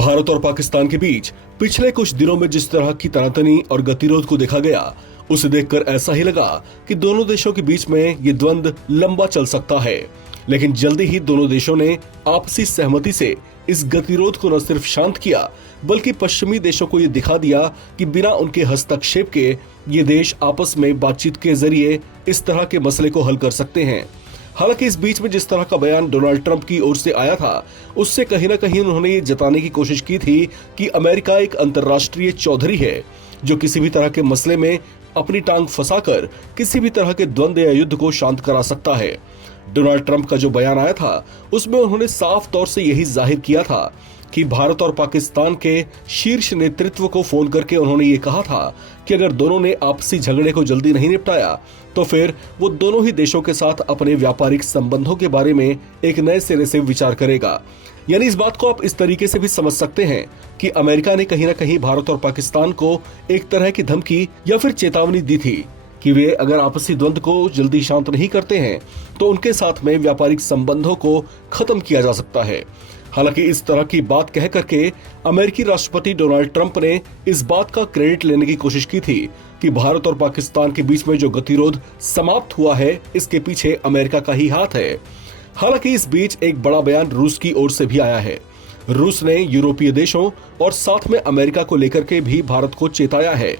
भारत और पाकिस्तान के बीच पिछले कुछ दिनों में जिस तरह की तनातनी और गतिरोध को देखा गया, उसे देखकर ऐसा ही लगा कि दोनों देशों के बीच में ये द्वंद लंबा चल सकता है। लेकिन जल्दी ही दोनों देशों ने आपसी सहमति से इस गतिरोध को न सिर्फ शांत किया, बल्कि पश्चिमी देशों को ये दिखा दिया कि बिना उनके हस्तक्षेप के ये देश आपस में बातचीत के जरिए इस तरह के मसले को हल कर सकते हैं। हालांकि इस बीच में जिस तरह का बयान डोनाल्ड ट्रंप की ओर से आया था, उससे कहीं न कहीं उन्होंने ये जताने की कोशिश की थी कि अमेरिका एक अंतर्राष्ट्रीय चौधरी है जो किसी भी तरह के मसले में अपनी टांग फंसाकर किसी भी तरह के द्वंद या युद्ध को शांत करा सकता है। डोनाल्ड ट्रंप का जो बयान आया था, उसमें उन्होंने साफ तौर से यही जाहिर किया था कि भारत और पाकिस्तान के शीर्ष नेतृत्व को फोन करके उन्होंने ये कहा था कि अगर दोनों ने आपसी झगड़े को जल्दी नहीं निपटाया तो फिर वो दोनों ही देशों के साथ अपने व्यापारिक संबंधों के बारे में एक नए सिरे से विचार करेगा। यानी इस बात को आप इस तरीके से भी समझ सकते हैं कि अमेरिका ने कहीं न कहीं भारत और पाकिस्तान को एक तरह की धमकी या फिर चेतावनी दी थी कि वे अगर आपसी द्वंद को जल्दी शांत नहीं करते हैं तो उनके साथ में व्यापारिक संबंधों को खत्म किया जा सकता है। हालांकि इस तरह की बात कह करके अमेरिकी राष्ट्रपति डोनाल्ड ट्रंप ने इस बात का क्रेडिट लेने की कोशिश की थी कि भारत और पाकिस्तान के बीच में जो गतिरोध समाप्त हुआ है, इसके पीछे अमेरिका का ही हाथ है। हालांकि इस बीच एक बड़ा बयान रूस की ओर से भी आया है। रूस ने यूरोपीय देशों और साथ में अमेरिका को लेकर के भी भारत को चेताया है।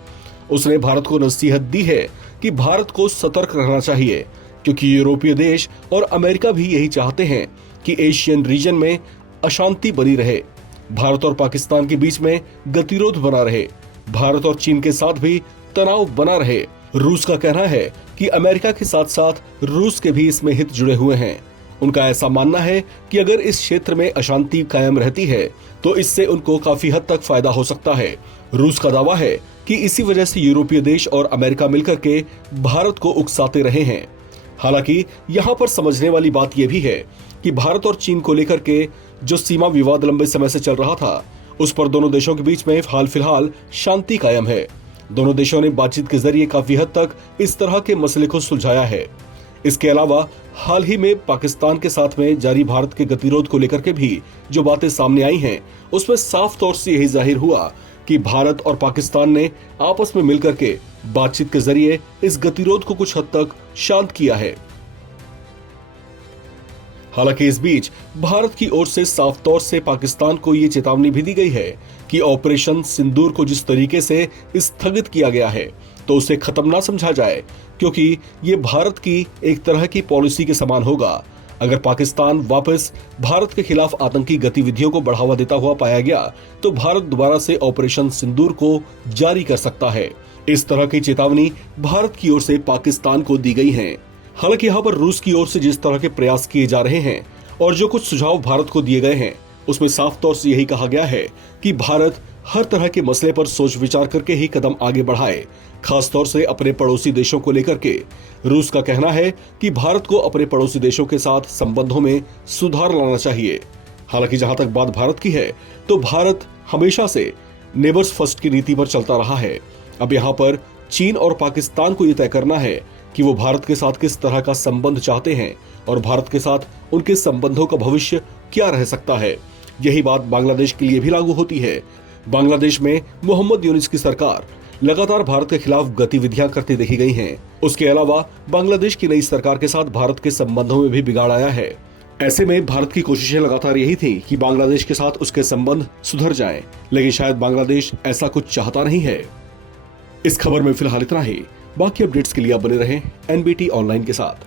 उसने भारत को नसीहत दी है कि भारत को सतर्क रहना चाहिए, क्योंकि यूरोपीय देश और अमेरिका भी यही चाहते हैं कि एशियन रीजन में अशांति बनी रहे, भारत और पाकिस्तान के बीच में गतिरोध बना रहे, भारत और चीन के साथ भी तनाव बना रहे। रूस का कहना है कि अमेरिका के साथ साथ रूस के भी इसमें हित जुड़े हुए हैं। उनका ऐसा मानना है कि अगर इस क्षेत्र में अशांति कायम रहती है तो इससे उनको काफी हद तक फायदा हो सकता है। रूस का दावा है कि इसी वजह से यूरोपीय देश और अमेरिका मिलकर के भारत को उकसाते रहे हैं। हालांकि यहाँ पर समझने वाली बात यह भी है कि भारत और चीन को लेकर के जो सीमा विवाद लंबे समय से चल रहा था, उस पर दोनों देशों के बीच में हाल फिलहाल शांति कायम है। दोनों देशों ने बातचीत के जरिए काफी हद तक इस तरह के मसले को सुलझाया है। इसके अलावा हाल ही में पाकिस्तान के साथ में जारी भारत के गतिरोध को लेकर के भी जो बातें सामने आई हैं, उसमें साफ तौर से यही जाहिर हुआ कि भारत और पाकिस्तान ने आपस में मिलकर के बातचीत के जरिए इस गतिरोध को कुछ हद तक शांत किया है। हालांकि इस बीच भारत की ओर से साफ तौर से पाकिस्तान को ये चेतावनी भी दी गई है कि ऑपरेशन सिंदूर को जिस तरीके से स्थगित किया गया है तो उसे खत्म ना समझा जाए, क्योंकि ये भारत की एक तरह की पॉलिसी के समान होगा। अगर पाकिस्तान वापस भारत के खिलाफ आतंकी गतिविधियों को बढ़ावा देता हुआ पाया गया तो भारत दोबारा से ऑपरेशन सिंदूर को जारी कर सकता है। इस तरह की चेतावनी भारत की ओर से पाकिस्तान को दी गई है। हालांकि यहाँ पर रूस की ओर से जिस तरह के प्रयास किए जा रहे हैं और जो कुछ सुझाव भारत को दिए गए हैं, उसमें साफ तौर से यही कहा गया है कि भारत हर तरह के मसले पर सोच विचार करके ही कदम आगे बढ़ाए, खास तौर से अपने पड़ोसी देशों को लेकर के। रूस का कहना है कि भारत को अपने पड़ोसी देशों के साथ संबंधों में सुधार लाना चाहिए। हालांकि जहां तक बात भारत की है तो भारत हमेशा से नेबर्स फर्स्ट की नीति पर चलता रहा है। अब यहाँ पर चीन और पाकिस्तान को यह तय करना है कि वो भारत के साथ किस तरह का संबंध चाहते हैं और भारत के साथ उनके संबंधों का भविष्य क्या रह सकता है। यही बात बांग्लादेश के लिए भी लागू होती है। बांग्लादेश में मोहम्मद यूनिस की सरकार लगातार भारत के खिलाफ गतिविधियां करती देखी गई हैं। उसके अलावा बांग्लादेश की नई सरकार के साथ भारत के संबंधों में भी बिगाड़ आया है। ऐसे में भारत की कोशिशें लगातार यही थी कि बांग्लादेश के साथ उसके संबंध सुधर जाएं, लेकिन शायद बांग्लादेश ऐसा कुछ चाहता नहीं है। इस खबर में फिलहाल इतना ही। बाकी अपडेट्स के लिए आप बने रहें एनबीटी ऑनलाइन के साथ।